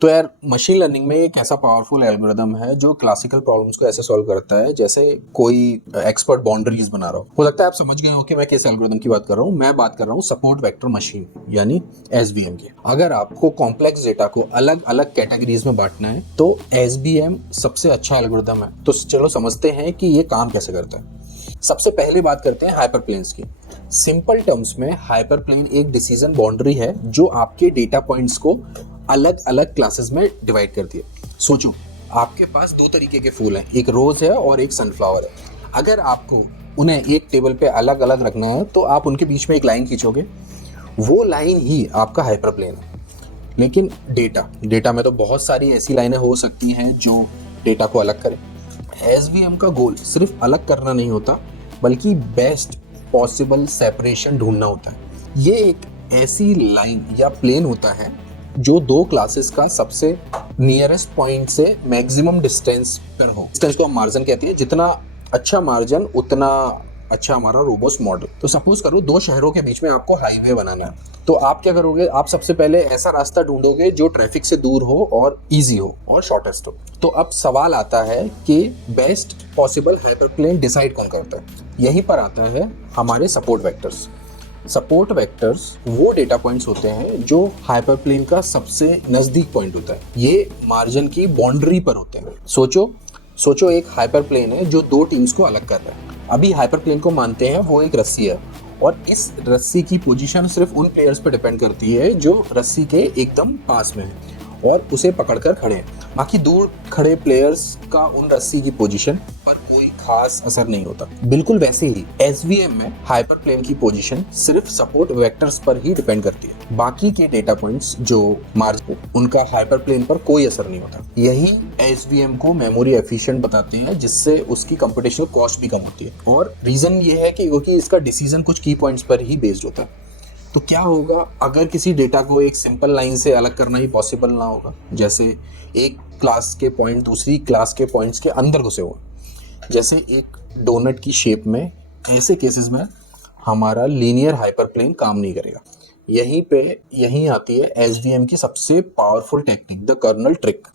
तो यार machine learning में एक ऐसा पावरफुल एल्गोरिदम है जो क्लासिकल प्रॉब्लम्स को ऐसे सॉल्व करता है जैसे कोई एक्सपर्ट बाउंड्रीज बना रहा हो सकता है आप समझ गए हो कि मैं किस एल्गोरिदम की बात कर रहा हूँ। मैं बात कर रहा हूँ सपोर्ट वेक्टर मशीन यानी एसवीएम की। अगर आपको कॉम्प्लेक्स डेटा को अलग अलग कैटेगरीज में बांटना है तो एसवीएम सबसे अच्छा एल्गोरिदम है। तो चलो समझते हैं कि ये काम कैसे करता है। सबसे पहले बात करते हैं हाइपर प्लेन्स की। सिंपल टर्म्स में हाइपर प्लेन एक डिसीजन बाउंड्री है जो आपके डेटा पॉइंट्स को अलग अलग क्लासेस में डिवाइड करती है। सोचो आपके पास दो तरीके के फूल हैं, एक रोज है और एक सनफ्लावर है। अगर आपको उन्हें एक टेबल पे अलग अलग रखना है तो आप उनके बीच में एक लाइन खींचोगे, वो लाइन ही आपका हाइपर प्लेन है। लेकिन डेटा में तो बहुत सारी ऐसी लाइनें हो सकती हैं जो डेटा को अलग करें। एसवीएम का गोल सिर्फ अलग करना नहीं होता बल्कि बेस्ट पॉसिबल सेपरेशन ढूंढना होता है। ये एक ऐसी लाइन या प्लेन होता है जो दो क्लासेस का सबसे नियरेस्ट पॉइंट से मैक्सिमम डिस्टेंस पर हो। डिस्टेंस को हम मार्जिन कहते हैं, जितना अच्छा मार्जिन उतना अच्छा हमारा रोबोस्ट मॉडल। तो सपोज करो दो शहरों के बीच में आपको हाईवे बनाना है, तो आप क्या करोगे, आप सबसे पहले ऐसा रास्ता ढूंढोगे जो ट्रैफिक से दूर हो और इजी हो और शॉर्टेस्ट हो। तो अब सवाल आता है कि बेस्ट पॉसिबल हाइपरप्लेन डिसाइड कौन करता है। यहीं पर आता है हमारे सपोर्ट वेक्टर्स। सपोर्ट वेक्टर्स वो डेटा पॉइंट्स होते हैं जो हाइपरप्लेन का सबसे नजदीक पॉइंट होता है। ये मार्जिन की बाउंड्री पर होते हैं। सोचो एक हाइपरप्लेन है जो दो टीम्स को अलग कर रहा है। अभी हाइपरप्लेन को मानते हैं वो एक रस्सी है और इस रस्सी की पोजीशन सिर्फ उन प्लेयर्स पर डिपेंड करती है जो रस्सी के एकदम पास में है और उसे पकड़कर खड़े हैं। बाकी दूर खड़े प्लेयर्स का उन रस्सी की पोजीशन पर कोई खास असर नहीं होता। बिल्कुल वैसे ही एसवीएम में हाइपरप्लेन की पोजीशन सिर्फ सपोर्ट वेक्टर्स पर ही डिपेंड करती है। बाकी के डेटा पॉइंट्स जो मार्जिन उनका हाइपरप्लेन पर कोई असर नहीं होता। यही एसवीएम को मेमोरी एफिशिएंट बताते हैं, जिससे उसकी कंप्यूटेशनल कॉस्ट भी कम होती है। और रीजन ये है कि क्योंकि इसका डिसीजन कुछ की पॉइंट्स पर ही बेस्ड होता है। तो क्या होगा अगर किसी डेटा को एक सिंपल लाइन से अलग करना ही पॉसिबल ना होगा, जैसे एक क्लास के पॉइंट दूसरी क्लास के पॉइंट्स के अंदर घुसे हुए, जैसे एक डोनट की शेप में। ऐसे केसेस में हमारा लीनियर हाइपरप्लेन काम नहीं करेगा। यहीं आती है एसवीएम की सबसे powerful technique, the kernel trick.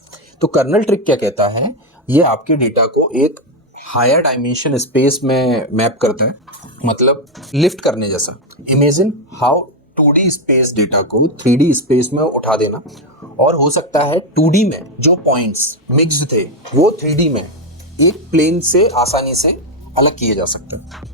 तो कर्नल ट्रिक क्या कहता है, ये आपके डेटा को एक हायर डायमेंशन स्पेस में मैप करता है, मतलब लिफ्ट करने जैसा। Imagine how 2D space data को 3D स्पेस में उठा देना, और हो सकता है 2D में जो पॉइंट्स मिक्स्ड थे वो 3D में एक प्लेन से आसानी से अलग किए जा सकते हैं।